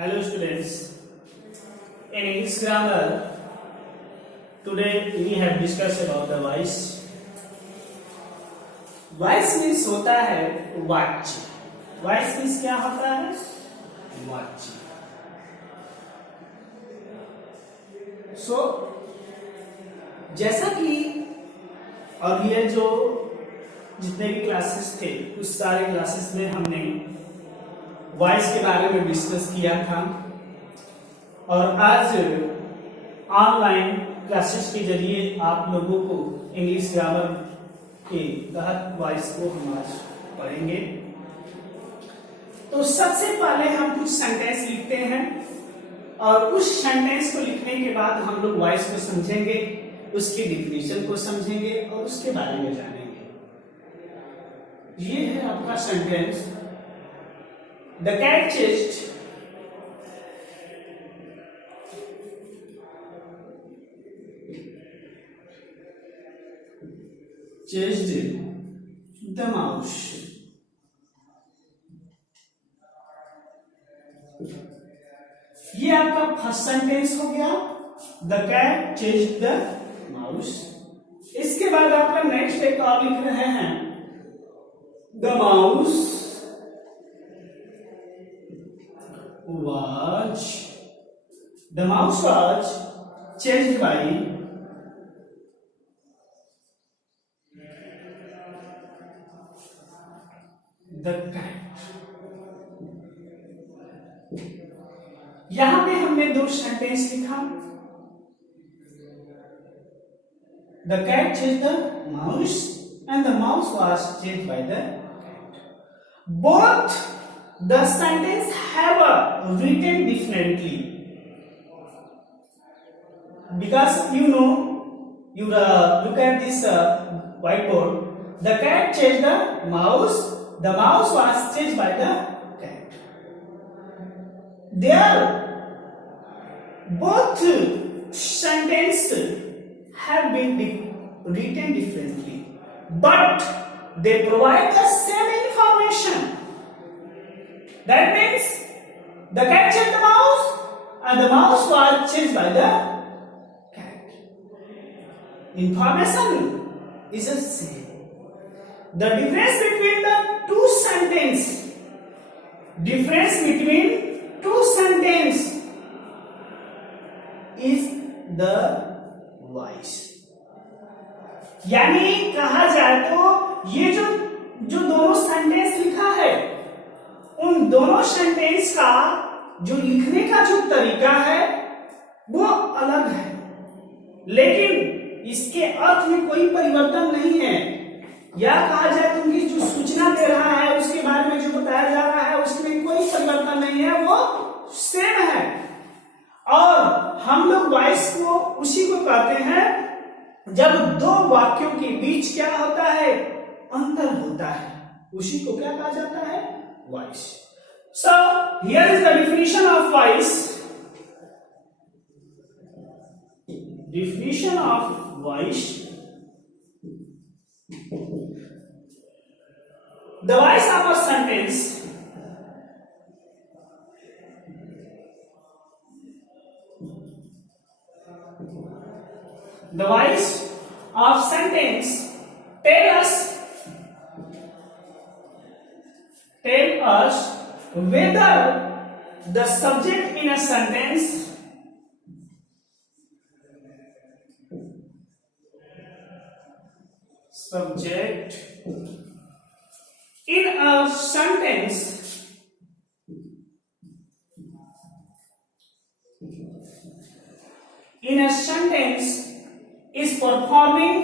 Hello students. In English grammar, today we have discussed about the voice. Voice means होता है वाच्य. Voice means क्या होता है? वाच्य. So जैसा कि अब ये जो जितने भी क्लासेस थे उस सारे क्लासेस में हमने वॉइस के बारे में डिस्कस किया था और आज ऑनलाइन क्लासेस के जरिए आप लोगों को इंग्लिश ग्रामर के तहत वॉइस को हम आज पढ़ेंगे। तो सबसे पहले हम कुछ सेंटेंस लिखते हैं और उस सेंटेंस को लिखने के बाद हम लोग वॉइस को समझेंगे, उसकी डिफिनेशन को समझेंगे और उसके बारे में जानेंगे। ये है आपका sentence, the cat chased the mouse. ये आपका फर्स्ट सेंटेंस हो गया, the cat chased the mouse. इसके बाद आपका नेक्स्ट एक और लिख रहे हैं, the mouse was chased by the cat। यहां पे हमने दो सेंटेंस लिखा, the cat chased the mouse and the mouse was chased by the cat। Both the sentence have written differently because you look at this whiteboard, the cat chased the mouse was chased by the cat. There both sentences have been written differently but they provide the same information. That means the cat chased the mouse and the mouse was chased by the cat. Information is the same. The difference between the two sentences is the voice. यानी कहा जाए तो ये जो दोनों sentence लिखा है उन दोनों सेंटेंस का जो लिखने का जो तरीका है वो अलग है, लेकिन इसके अर्थ में कोई परिवर्तन नहीं है। या कहा जाए तो उनकी जो सूचना दे रहा है उसके बारे में जो बताया जा रहा है उसमें कोई परिवर्तन नहीं है, वो सेम है। और हम लोग वॉइस को उसी को कहते हैं जब दो वाक्यों के बीच क्या होता है, अंतर होता है, उसी को क्या कहा जाता है, voice. So here is the definition of voice. Definition of voice. The voice of a sentence tell us whether the subject in a sentence is performing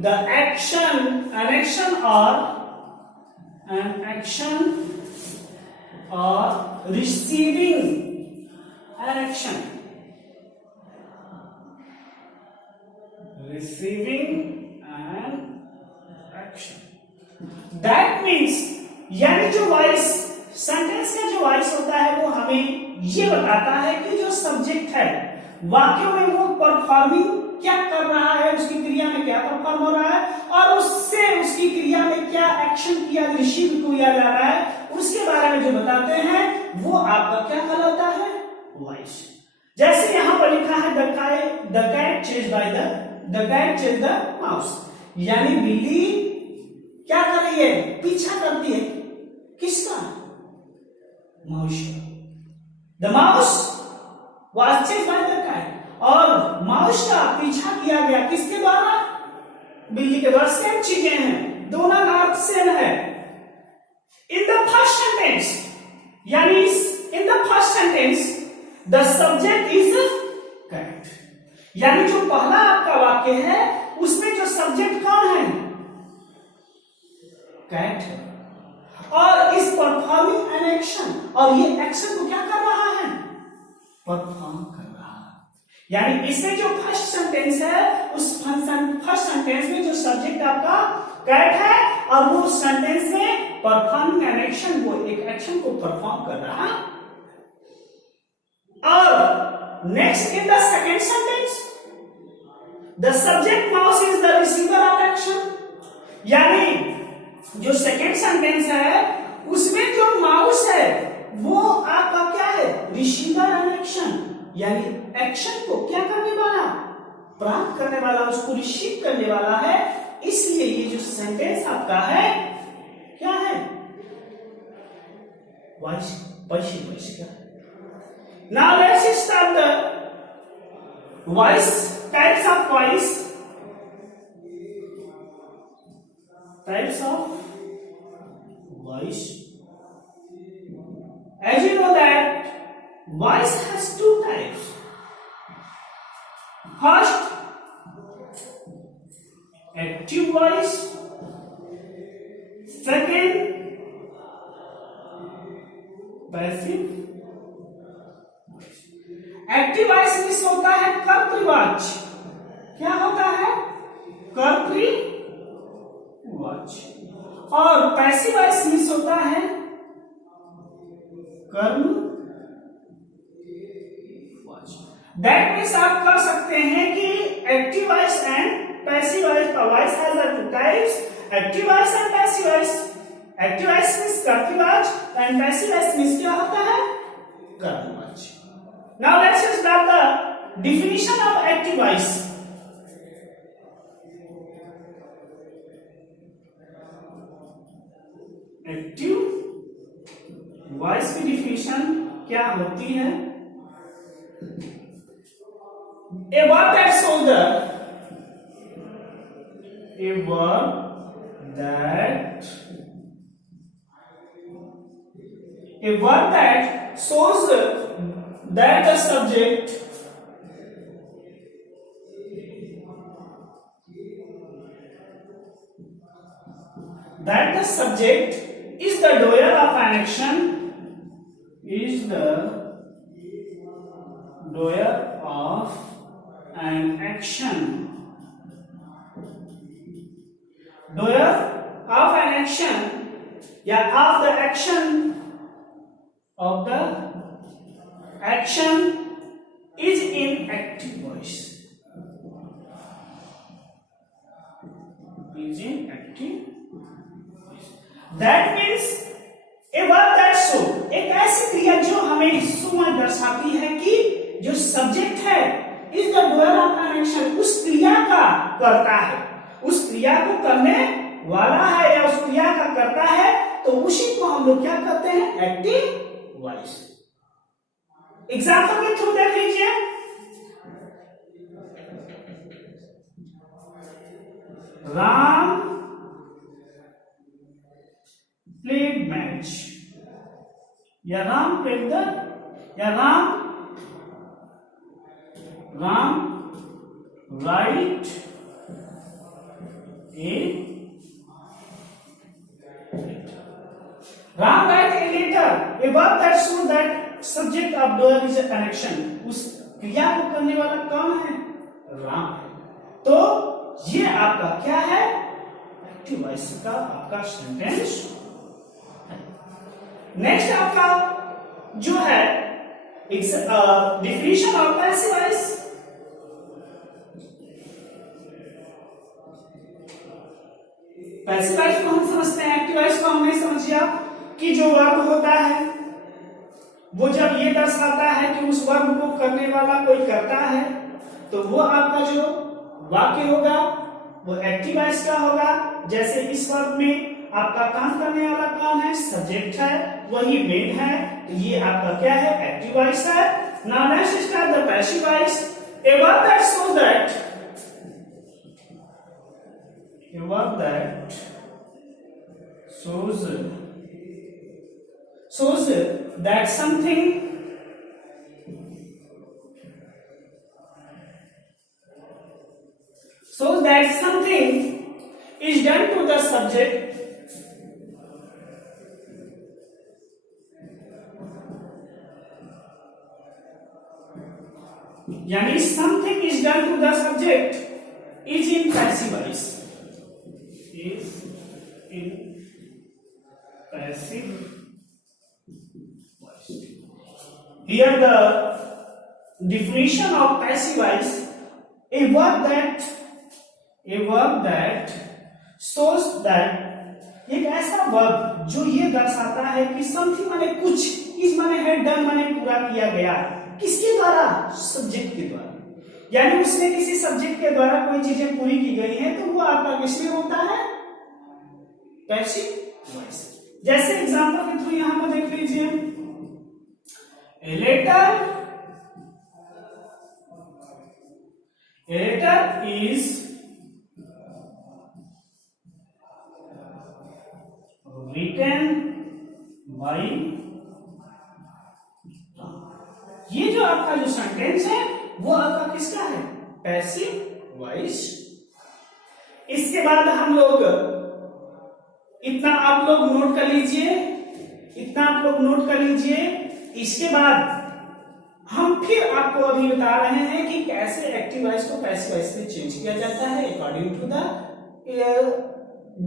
the an action or receiving an action. That means यानी जो voice sentence का जो voice होता है वो हमें ये बताता है कि जो सब्जेक्ट है वाक्यों में वो परफॉर्मिंग क्या कर रहा है, उसकी क्रिया में क्या परफॉर्म हो रहा है और उससे उसकी क्रिया में क्या एक्शन किया रिसीव किया जा रहा है उसके बारे में जो बताते हैं वो आपका क्या कहलाता है, वॉइस। जैसे यहां पर लिखा है the cat chase the mouse, यानी बिल्ली क्या कर रही है, पीछा करती है किसका, माउस का। The mouse was chased by the cat, और माउस का पीछा किया गया किसके द्वारा, बिल्ली के द्वारा। सेम चीजें हैं, दोनों का अर्थ सेम है। इन द फर्स्ट सेंटेंस, यानी in the first sentence the subject is cat, यानी जो पहला आपका वाक्य है उसमें जो सब्जेक्ट कौन है, कैट है, और इस परफॉर्मिंग एन एक्शन, और ये एक्शन को क्या कर रहा है, परफॉर्म कर रहा है। यानी इसमें जो फर्स्ट सेंटेंस है उस फर्स्ट सेंटेंस में जो सब्जेक्ट आपका कैट है और वो उस सेंटेंस में परफॉर्मिंग एन एक्शन, वो एक एक्शन को परफॉर्म कर रहा है। और next in the second sentence the subject mouse is the receiver of action, यानी जो सेकेंड सेंटेंस है उसमें जो माउस है वो आपका क्या है, रिसीवर ऑफ एक्शन, यानी एक्शन को क्या करने वाला, प्राप्त करने वाला, उसको रिसीव करने वाला है। इसलिए ये जो सेंटेंस आपका है क्या है, वॉइस, वॉइस क्या है। Now let's start the voice, types of voice. Types of voice. As you know that voice has two types. First, active voice. Second, passive. Active voice miss होता है कर्तृवाच्य, क्या होता है, कर्तृवाच्य, और पैसिव वॉइस मिस होता है कर्मवाच्य। दैट मीन्स आप कर सकते हैं कि active voice and passive voice का voice has two types, active voice and passive voice. Active voice means कर्तृवाच्य एंड पैसिव वॉइस मीन्स क्या होता है, कर्मवाच्य। Now let's start the definition of active voice. Active voice की definition क्या होती है, a word that shows the, a word that shows that the subject is the doer of an action, is the doer of an action, doer of an action, या of the action, of the action is in active voice, is in active voice. That means a verb that show, एक ऐसी क्रिया जो हमें सुमा दर्शाती है कि जो सब्जेक्ट है is the doer of an action, उस क्रिया का करता है, उस क्रिया को करने वाला है या उस क्रिया का करता है, तो उसी को हम लोग क्या कहते हैं, एक्टिव वॉइस। एग्जाम्पल के थ्रू देख लीजिए, राम प्लेड मैच, या राम प्लेड द, या Ram write a, Ram write a letter, a verb that show that subject of doer is a connection, उस क्रिया को करने वाला कौन है, राम है। तो ये आपका क्या है, एक्टिव वॉइस का आपका सेंटेंस। नेक्स्ट आपका जो है definition of passive voice. Passive voice को हम समझते हैं, एक्टिव वॉइस को हम नहीं समझिए कि जो वर्ब होता है वो जब ये दर्शाता है कि उस वर्ब को करने वाला कोई करता है तो वो आपका जो वाक्य होगा वो एक्टिव वॉइस का होगा। जैसे इस वर्ब में आपका काम करने वाला कौन है, सब्जेक्ट है, वही मेन है, तो ये आपका क्या है, एक्टिव वॉइस है। Now let's start the passive voice. A verb that shows that something is done to the subject यानी something is done to the subject is in passive voice, is in passive voice. Here the definition of passive voice, a verb that shows that एक ऐसा verb जो ये दर्शाता है कि something माने कुछ, इस माने है डन माने पूरा किया गया, किसके द्वारा, सब्जेक्ट के द्वारा, यानी उसने किसी सब्जेक्ट के द्वारा कोई चीजें पूरी की गई हैं तो वो आपका किसमें होता है, पैसिव वॉइस। जैसे एग्जांपल के थ्रू यहां पर देख लीजिए, a letter is written by, ये जो आपका जो सेंटेंस है वो आपका किसका है, पैसिव वॉइस। इसके बाद हम लोग इतना आप लोग नोट कर लीजिए, इसके बाद हम फिर आपको अभी बता रहे हैं कि कैसे एक्टिव वॉइस को पैसिव वॉइस में चेंज किया जाता है according to the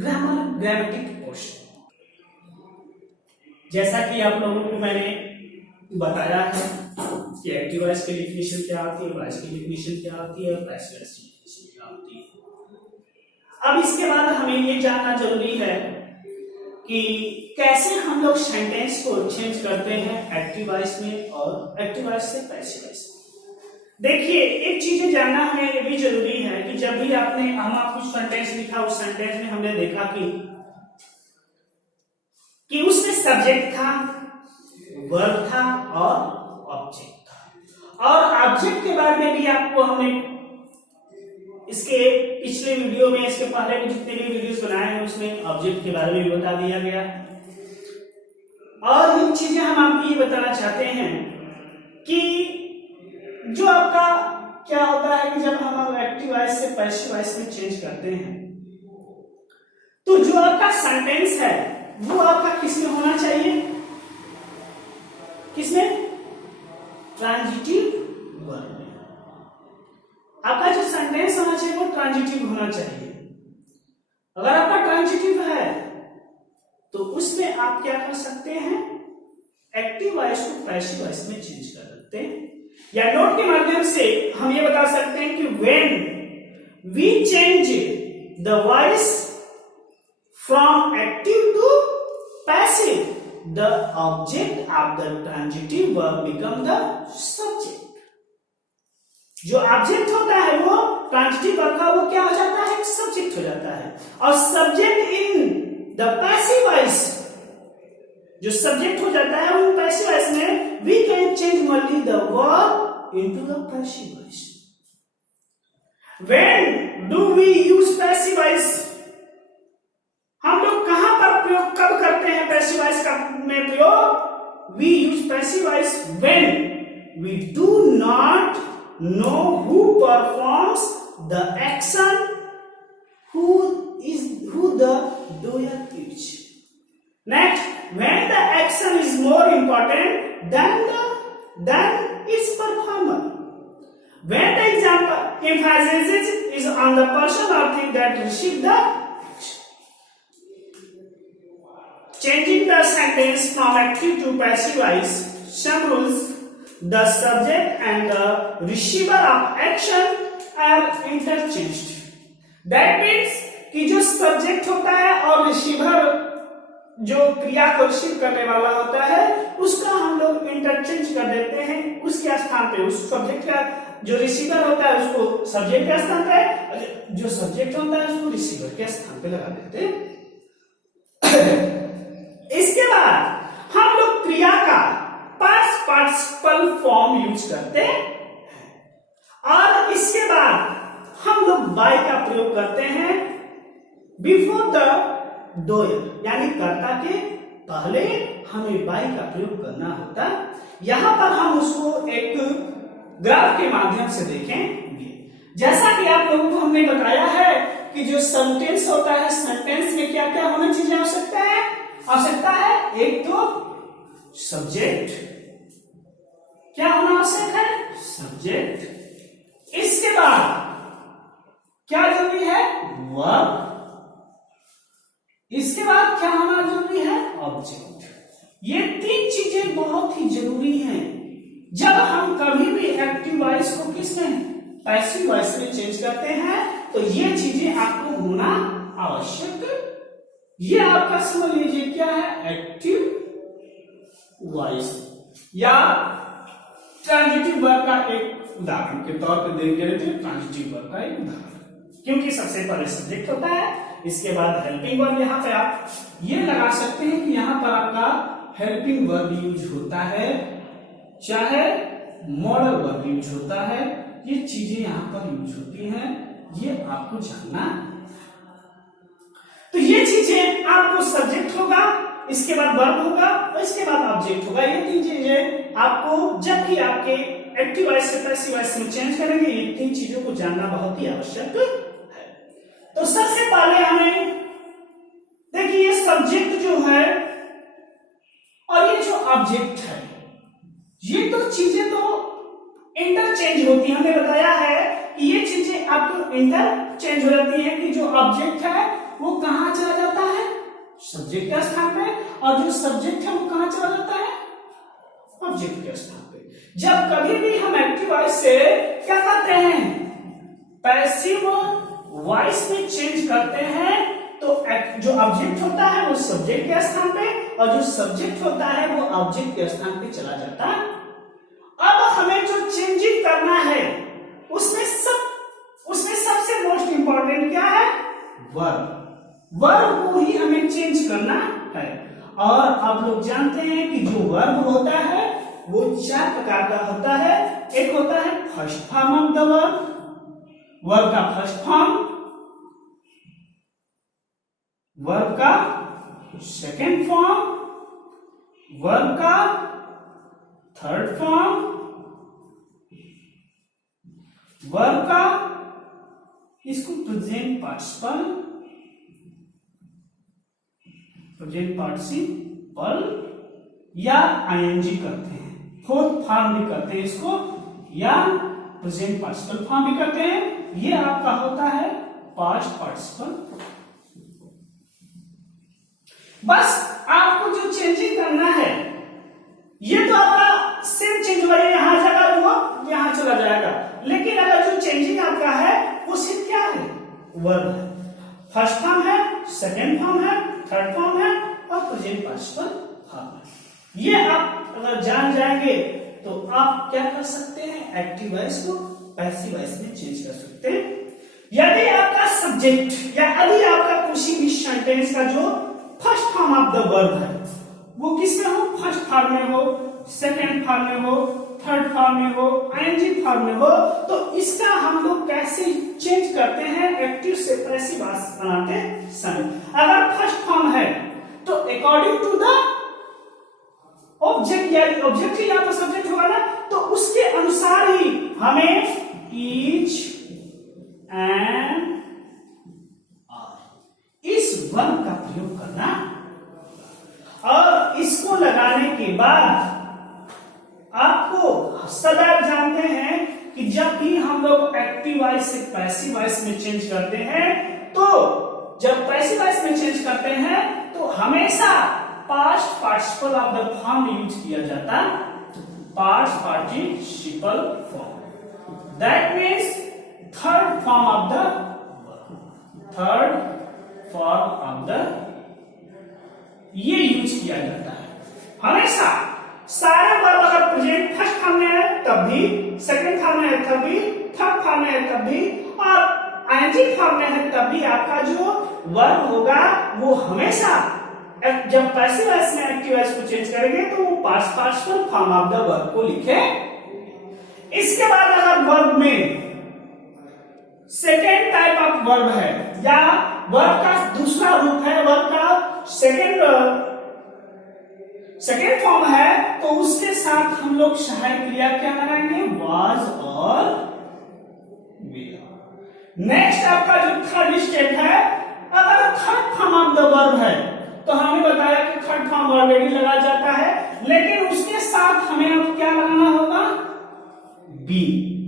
grammatic portion. जैसा कि आप लोगों को मैंने बताया है कि एक्टिव वॉइस की डेफिनेशन क्या होती है, वॉइस की डेफिनेशन क्या होती है, पैसिव वॉइस की डेफिनेशन क्या होती है। अब इसके बाद हमें ये जानना जरूरी है कि कैसे हम लोग सेंटेंस को चेंज करते हैं एक्टिव वॉइस में और एक्टिव वॉइस से पैसिव वॉइस। देखिए एक चीज जानना हमें ये भी जरूरी है कि जब भी हम कुछ सेंटेंस लिखा, उस सेंटेंस में हमने देखा कि उसमें सब्जेक्ट था, वर्ब था और ऑब्जेक्ट था। और ऑब्जेक्ट के बारे में भी आपको हमने इसके पिछले वीडियो में, इसके पहले भी जितने भी वीडियोस बनाए हैं उसमें ऑब्जेक्ट के बारे में भी बता दिया गया है। और ये चीजें हम आपको ये बताना चाहते हैं कि जो आपका क्या होता है कि जब हम एक्टिव वॉइस से पैसिव वॉइस में चेंज करते हैं तो जो आपका सेंटेंस है वो आपका किसमें होना चाहिए, किसमें, ट्रांजिटिव वर्ब में। आपका जो सेंटेंस होना चाहिए वो ट्रांजिटिव होना चाहिए। अगर आपका ट्रांजिटिव है तो उसमें आप क्या कर सकते हैं, एक्टिव वॉइस को पैसिव वॉइस में चेंज कर सकते हैं। या नोट के माध्यम से हम ये बता सकते हैं कि when we change the voice from active to passive, the object of the transitive verb become the subject. जो ऑब्जेक्ट होता है वो ट्रांजिटिव वर्ब का वो क्या हो जाता है, सब्जेक्ट हो जाता है। और subject in the passive voice, जो सब्जेक्ट हो जाता है उन पैसिव वॉइस में we can change only the verb into the passive voice. When do we use passive voice? हम लोग कहां पर प्रयोग कब करते हैं पैसिव वॉइस का में प्रयोग? We use passive voice when we do not know who performs the action, who the doer is. Next, when the action is more important than its performer. When the example emphasis is on the person or thing that received the changing the sentence from active to passive voice, some rules, the subject and the receiver of action are interchanged. That means कि जो subject होता है receiver जो क्रिया को receive करने वाला होता है उसका हम लोग इंटरचेंज कर देते हैं उसके स्थान पे, उस सब्जेक्ट का जो रिसीवर होता है उसको सब्जेक्ट के स्थान पे, जो सब्जेक्ट होता है उसको रिसीवर के स्थान पे लगा देते हैं। इसके बाद हम लोग क्रिया का पास्ट पार्टिसिपल फॉर्म यूज करते हैं और इसके बाद हम लोग बाय का प्रयोग करते हैं बिफोर द डोयर, यानी कर्ता के पहले हमें बाय का प्रयोग करना होता। यहां पर हम उसको एक ग्राफ के माध्यम से देखेंगे। जैसा कि आप लोगों को हमने बताया है कि जो सेंटेंस होता है, सेंटेंस में क्या क्या होना चीजें आवश्यकता है। एक तो सब्जेक्ट, क्या होना आवश्यक है, सब्जेक्ट। इसके बाद क्या जरूरी है, वर्ब। इसके बाद क्या होना जरूरी है, ऑब्जेक्ट। ये तीन चीजें बहुत ही जरूरी हैं। जब हम कभी भी एक्टिव वॉइस को किसमें, पैसिव वॉइस में चेंज करते हैं तो ये चीजें आपको होना आवश्यक। ये आपका समझ लीजिए क्या है, एक्टिव वॉइस या ट्रांजिटिव वर्ब का एक उदाहरण के तौर पर देख लेते हैं। ट्रांजिटिव वर्ब का एक उदाहरण, क्योंकि सबसे पहले सब्जेक्ट होता है, इसके बाद हेल्पिंग वर्ब। यहां पे आप ये लगा सकते हैं कि यहां पर आपका हेल्पिंग वर्ब यूज होता है, चाहे मॉडल वर्ब यूज होता है। ये चीजें यहां पर यूज होती हैं, ये आपको जानना। तो ये चीजें आपको सब्जेक्ट होगा, इसके बाद वर्ब होगा और इसके बाद ऑब्जेक्ट होगा। ये तीन चीजें आपको जब भी आपके एक्टिव वॉइस से पैसिव वॉइस में चेंज करेंगे, ये तीन चीजों को जानना बहुत ही आवश्यक है। तो सबसे पहले हमें देखिए ये सब्जेक्ट जो है और ये जो ऑब्जेक्ट है, ये तो चीजें तो इंटरचेंज होती है। हमने बताया है कि ये चीजें आपको इंटरचेंज हो जाती है कि जो ऑब्जेक्ट है वो कहां चला जाता है, सब्जेक्ट के स्थान पे, और जो सब्जेक्ट है वो कहां चला जाता है, ऑब्जेक्ट के स्थान पे। जब कभी भी हम एक्टिव वॉइस से क्या करते हैं, पैसिव वॉइस में चेंज करते हैं, तो जो ऑब्जेक्ट होता है वो सब्जेक्ट के स्थान पे और जो सब्जेक्ट होता है वो ऑब्जेक्ट के स्थान पे चला जाता है। अब हमें जो चेंजिंग करना है उसमें सबसे मोस्ट इंपॉर्टेंट क्या है, वर्ब। वर्ब को ही हमें चेंज करना है। और आप लोग जानते हैं कि जो वर्ब होता है वो चार प्रकार का होता है। एक होता है first form of the verb, verb का फर्स्ट फॉर्म, वर्ब का सेकेंड फॉर्म, वर्ब का थर्ड फॉर्म, वर्ब का इसको प्रेजेंट पार्टिसिपल या आईएनजी करते हैं, फोर्थ फॉर्म भी करते हैं इसको, या प्रेजेंट पार्टिसिपल फॉर्म भी करते हैं। ये आपका होता है पास्ट पार्टिसिपल। बस आपको जो चेंजिंग करना है, ये तो आपका सेम चेंज होगा, यहां जाएगा वो यहां चला जाएगा। लेकिन अगर जो चेंजिंग आपका है वो सिर्फ क्या है, वर्ब है। फर्स्ट फॉर्म है, सेकेंड फॉर्म है, थर्ड फॉर्म है और प्रेजेंट पार्टिसिपल फॉर्म है। ये आप अगर जान जाएंगे तो आप क्या कर सकते हैं, एक्टिव वॉइस को पैसिव वॉइस में चेंज कर सकते हैं। यदि आपका सब्जेक्ट या यदि आपका किसी भी सेंटेंस का जो first form of the verb है वो किसमें हो, फर्स्ट फॉर्म में हो, सेकेंड फॉर्म में हो, थर्ड फॉर्म में हो, आईएनजी फॉर्म में हो, तो इसका हम लोग कैसे चेंज करते हैं एक्टिव से पैसिव वॉइस बनाते समय। अगर फर्स्ट फॉर्म है तो अकॉर्डिंग टू द ऑब्जेक्ट, या ऑब्जेक्ट ही यहां पर सब्जेक्ट होगा ना, तो उसके अनुसार ही हमें ईच एंड इस वर्ब का प्रयोग करना। और इसको लगाने के बाद आपको सदैव जानते हैं कि जब भी हम लोग एक्टिव वॉइस से पैसिव वॉइस में चेंज करते हैं, तो जब पैसिव वॉइस में चेंज करते हैं तो हमेशा past participle of the form use किया जाता है, past participle form. That means third form of the ये यूज किया जाता है हमेशा। सारे वर्ब अगर प्रेजेंट फर्स्ट फॉर्म में है तब भी, सेकंड फॉर्म में है तब भी, थर्ड फॉर्म में है तब भी, और आईएनजी फॉर्म में है तब भी आपका जो वर्ब होगा वो हमेशा जब पैसिव वॉइस में एक्टिव वॉइस को चेंज करेंगे तो वो past participle form of the verb को लिखे। इसके बाद अगर वर्ब में सेकेंड टाइप ऑफ वर्ब है या वर्ब का दूसरा रूप है, वर्ब का सेकेंड फॉर्म है, तो उसके साथ हम लोग सहायक क्रिया क्या लगाएंगे, वाज और वेयर। नेक्स्ट आपका जो थर्ड स्टेप है, अगर third form of the verb है तो हमने बताया कि थर्ड फॉर्म ऑलरेडी लगा जाता है, लेकिन उसके साथ हमें अब क्या लगाना होगा, बी।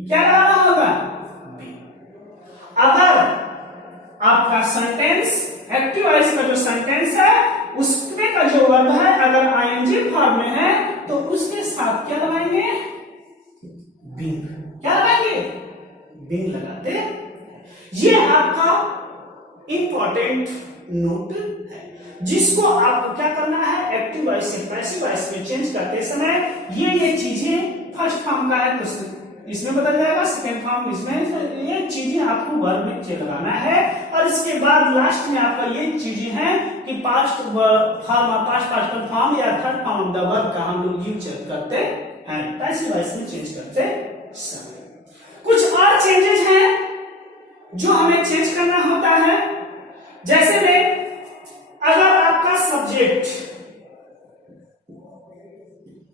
क्या लगाना होगा, बी। अगर आपका सेंटेंस एक्टिव वॉइस का जो सेंटेंस है उसमें का जो वर्ब है अगर आईएनजी फॉर्म में है तो उसके साथ क्या लगाएंगे, बिंग। क्या लगाएंगे, बिंग लगाते हैं। ये आपका इंपॉर्टेंट नोट है जिसको आपको क्या करना है, एक्टिव वॉइस से पैसिव वॉइस में चेंज करते समय ये चीजें फर्स्ट फॉर्म का है तो इसमें बदल जाएगा, सेकंड फॉर्म इसमें, ये चीजें आपको वर्ब में लगाना है। और इसके बाद लास्ट में आपका ये चीजें हैं कि पास्ट पार्टिसिपल फॉर्म या third form of the verb का हम लोग यूज करते हैं पैसिव वॉइस में चेंज करते समय। कुछ और चेंजेस हैं जो हमें चेंज करना होता है, जैसे में अगर आपका सब्जेक्ट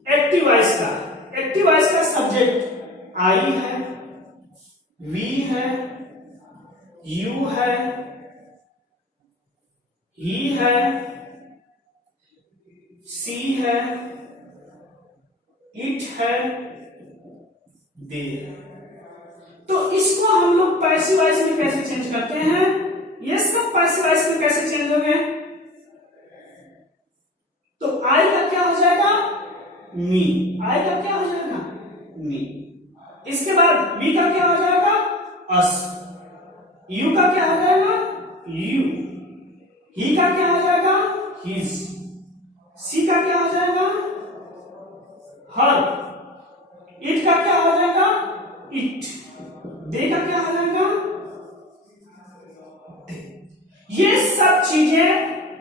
एक्टिव वॉइस का सब्जेक्ट आई है, वी है, यू है, ही है, सी है, इट है, दे है, तो इसको हम लोग पैसिव वॉइस में कैसे चेंज करते हैं, ये सब पैसिव वॉइस में कैसे चेंज होंगे, तो आई का क्या हो जाएगा, मी। आई का क्या हो जाएगा, मी। इसके बाद वी का क्या हो जाएगा, अस। यू का क्या हो जाएगा, यू। ही का क्या हो जाएगा, हिज। सी का क्या हो जाएगा, हर। इट का क्या हो जाएगा, इट। दे का क्या हो जाएगा, दे। ये सब चीजें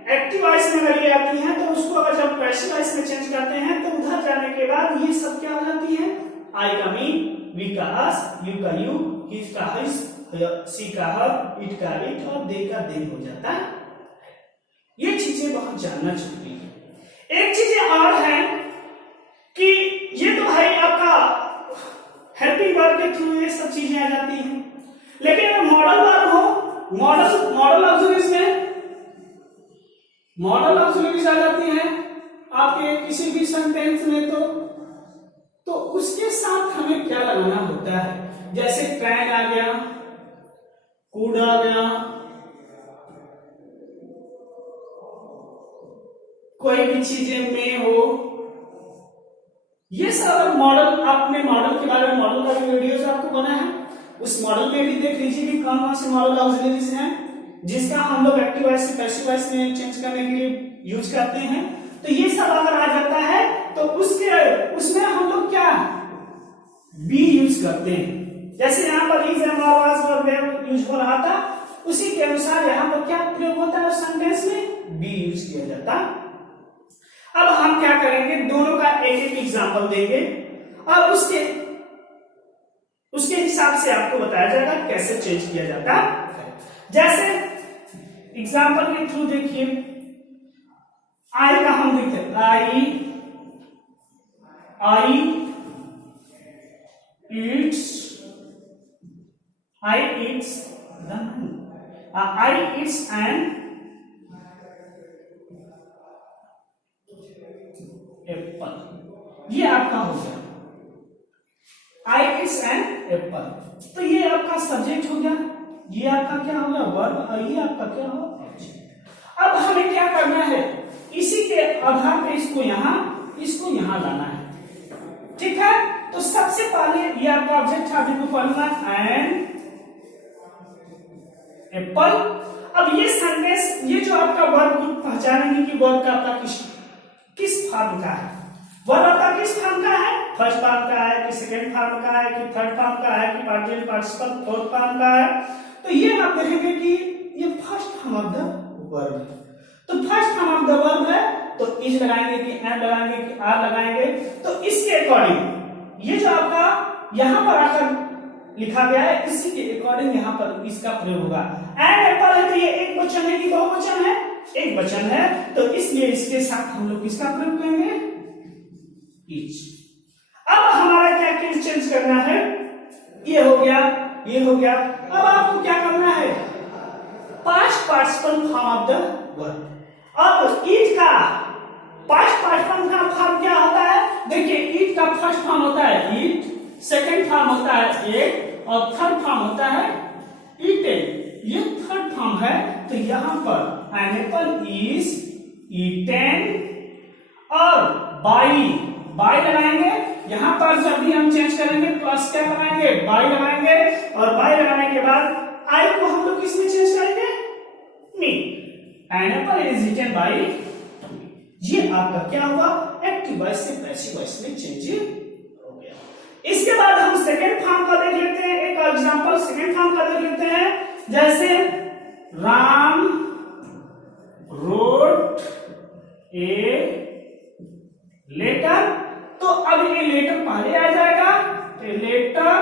एक्टिव वॉइस में अगर ये आती हैं तो उसको अगर जब पैसिव वॉइस में चेंज करते हैं तो उधर जाने के बाद ये सब क्या हो जाती है, आई का मी, वी का अस, यू का यू, हिज का हिज, सी का हर, इट का इट और दे का दे हो जाता है। ये चीजें बहुत जानना जरूरी है। एक चीजें और है कि ये तो भाई आपका हेल्पिंग वर्ब के थ्रू ये सब चीजें आ जाती हैं, लेकिन अगर मॉडल वर्ब हो, मॉडल ऑक्सिलरीज आ जाती हैं आपके किसी भी सेंटेंस में, तो उसके साथ हमें क्या लगाना होता है, जैसे कैन आ गया, कुड आ गया, कोई भी चीजें में हो, ये सब मॉडल, आपने मॉडल के बारे में मॉडल का भी वीडियोस आपको बना है, उस मॉडल में भी देख लीजिए कि कौन कौन से मॉडल ऑक्सिलरीज हैं जिसका हम लोग एक्टिव वॉइस से पैसिव वॉइस में चेंज करने के लिए यूज करते हैं। तो ये सब अगर आ जाता है तो उसमें हम लोग क्या बी यूज करते हैं, जैसे यहाँ पर इज एम वाज और वेयर यूज हो रहा था, उसी के अनुसार यहाँ पर क्या प्रयोग होता है सेंटेंस में, बी यूज किया जाता है। अब हम क्या करेंगे, दोनों का एक एक एग्जांपल देंगे और उसके हिसाब से आपको बताया जाएगा कैसे चेंज किया जाता है। जैसे एग्जांपल के थ्रू देखिए, आई का हम देखते हैं, आई eats an एप्पल। ये आपका हो गया, आई इट्स एन एप्पल, तो ये आपका सब्जेक्ट हो गया, ये आपका क्या होगा वर्ब और ये आपका क्या होगा ऑब्जेक्ट। अब हमें क्या करना है, इसी के आधार पे इसको यहां लाना है, ठीक है। तो सबसे पहले ये आपका ऑब्जेक्ट था, अभी पढ़ना एन एप्पल। अब ये सेंटेंस, ये जो आपका वर्ब ग्रुप पहचानेंगे कि वर्ब का आपका किस फॉर्म का है। वर्ब आपका किस फॉर्म का है, फर्स्ट फॉर्म का है कि सेकंड फॉर्म का है कि थर्ड फॉर्म का है कि पार्टिसिपल पार्टिसिपल फोर्थ फॉर्म का है। तो ये आप देखेंगे कि ये first form of the verb है। तो first form of the verb है तो इज लगाएंगे कि एम लगाएंगे कि आर लगाएंगे। तो इसके अकॉर्डिंग ये जो आपका यहां पर आकर लिखा गया है इसी के अकॉर्डिंग यहाँ पर इसका प्रयोग होगा। एन एप्पल है तो ये एक वचन है कि बहुवचन है, एक वचन है, तो इसलिए इसके साथ हम लोग किसका प्रयोग करेंगे, ईच। अब हमारा क्या केस चेंज करना है, ये हो गया, ये हो गया। अब आपको क्या करना है, past participle form of the verb. अब ईट का पास्ट पार्टिसिपल का फॉर्म क्या होता है, देखिए ईट का फर्स्ट फॉर्म होता है ईट, सेकंड फॉर्म होता है एट और थर्ड फॉर्म होता है ईटेन। ये थर्ड फॉर्म है तो यहां पर एन एप्पल इज ईटेन और बाई लगाएंगे। यहां पर जब भी हम चेंज करेंगे प्लस क्या लगाएंगे, बाई लगाएंगे और बाई लगाने के बाद आई को हम लोग किसमें चेंज करेंगे, me. An apple is eaten by. ये आपका क्या हुआ, एक्टिव वॉइस से पैसिव वॉइस में चेंज हो गया। इसके बाद हम सेकेंड फॉर्म का देख लेते हैं, एक एग्जांपल सेकेंड फॉर्म का देख लेते हैं। जैसे राम रोट ए लेटर, तो अब ये लेटर पहले आ जाएगा, ए लेटर।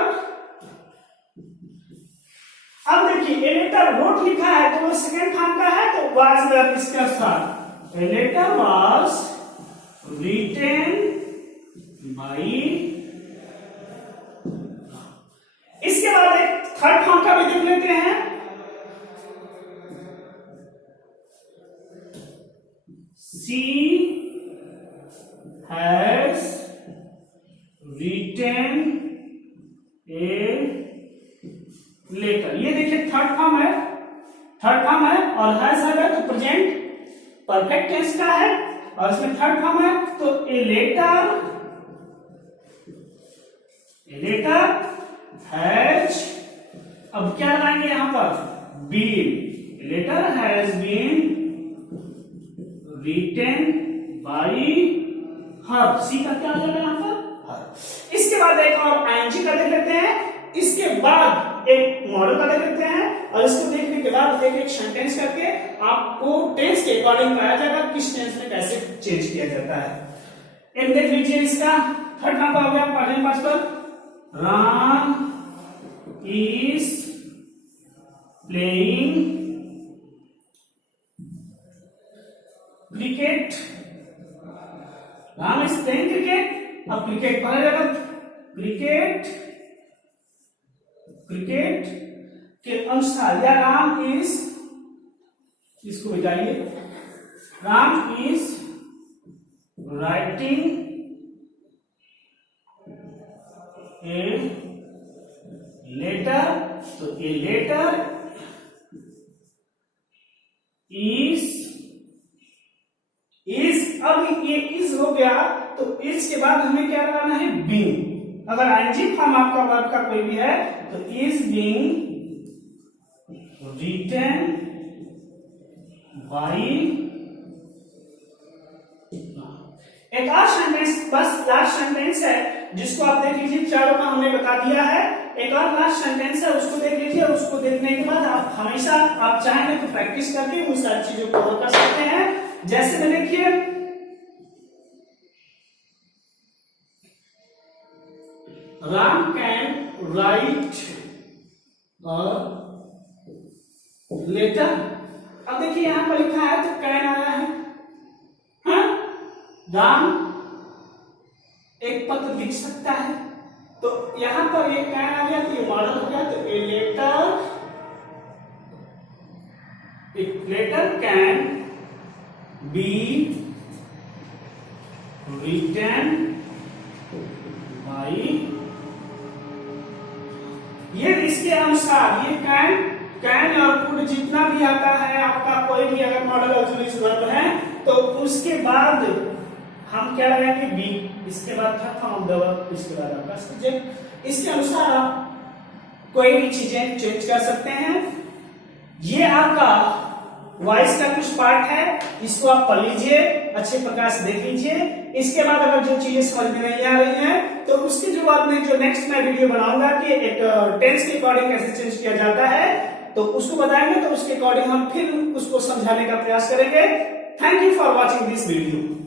अब देखिए ए लेटर रोट लिखा है तो वो सेकेंड फॉर्म का है तो वाज वर्ब इसके साथ, a letter was written by. इसके बाद एक थर्ड फॉर्म का भी देख लेते हैं। सी हैज रिटेन ए लेटर। ये देखिए थर्ड फॉर्म है, थर्ड फॉर्म है और हैज है तो प्रेजेंट परफेक्ट टेंस का है और इसमें थर्ड फॉर्म है तो ए लेटर हैज। अब क्या लगाएंगे यहां पर, been. Letter has been written by her. C का क्या आ जाएगा यहां पर, हर। इसके बाद एक और आईएनजी का देख लेते हैं। इसके बाद एक मॉडल का देख लेते हैं और इसको देखने के बाद एक एक सेंटेंस करके आपको टेंस के अकॉर्डिंग बताया जाएगा किस टेंस में कैसे चेंज किया जाता है। एक देख लीजिए, इसका थर्ड फॉर्म हो गया present participle, Ram is playing cricket। Ram is playing cricket। अब क्रिकेट पढ़ा जाएगा, क्रिकेट के अनुसार या राम इज, इसको बिताइए, Ram is writing a letter. तो ए लेटर इज, अब ये इज हो गया तो इज के बाद हमें क्या लगाना है, बीइंग। अगर आईएनजी फॉर्म आपका वर्ब का कोई भी है तो इज बीइंग रिटन बाई। एक और सेंटेंस बस लास्ट सेंटेंस है जिसको आप देख लीजिए, चारों का हमने बता दिया है। एक और लास्ट सेंटेंस है उसको देख लीजिए, उसको देखने के बाद आप हमेशा आप चाहेंगे तो प्रैक्टिस करके उन सारी चीजों को कर सकते हैं। जैसे में देखिए, Ram can write a letter. अब देखिए यहां पर लिखा है तो कैन आया है, हाँ? राम एक पत्र लिख सकता है तो यहां पर एक कैन आ गया तो ये मॉडल हो गया। तो a letter can be written by. ये इसके अनुसार ये कैन और कुड जितना भी आता है आपका, कोई भी अगर मॉडल ऑक्सिलरी वर्ब है तो उसके बाद हम क्या लगाएंगे, बी। इसके बाद third form of the verb, इसके बाद आपका सब्जेक्ट। इसके अनुसार आप कोई भी चीजें चेंज कर सकते हैं। ये आपका वॉइस का कुछ पार्ट है, इसको आप पढ़ लीजिए, अच्छे प्रकार से देख लीजिए। इसके बाद अगर जो चीजें समझ में नहीं आ रही हैं तो उसके जो बाद में जो नेक्स्ट मैं वीडियो बनाऊंगा कि एक टेंस के अकॉर्डिंग कैसे चेंज किया जाता है तो उसको बताएंगे, तो उसके अकॉर्डिंग हम फिर उसको समझाने का प्रयास करेंगे। Thank you for watching this video.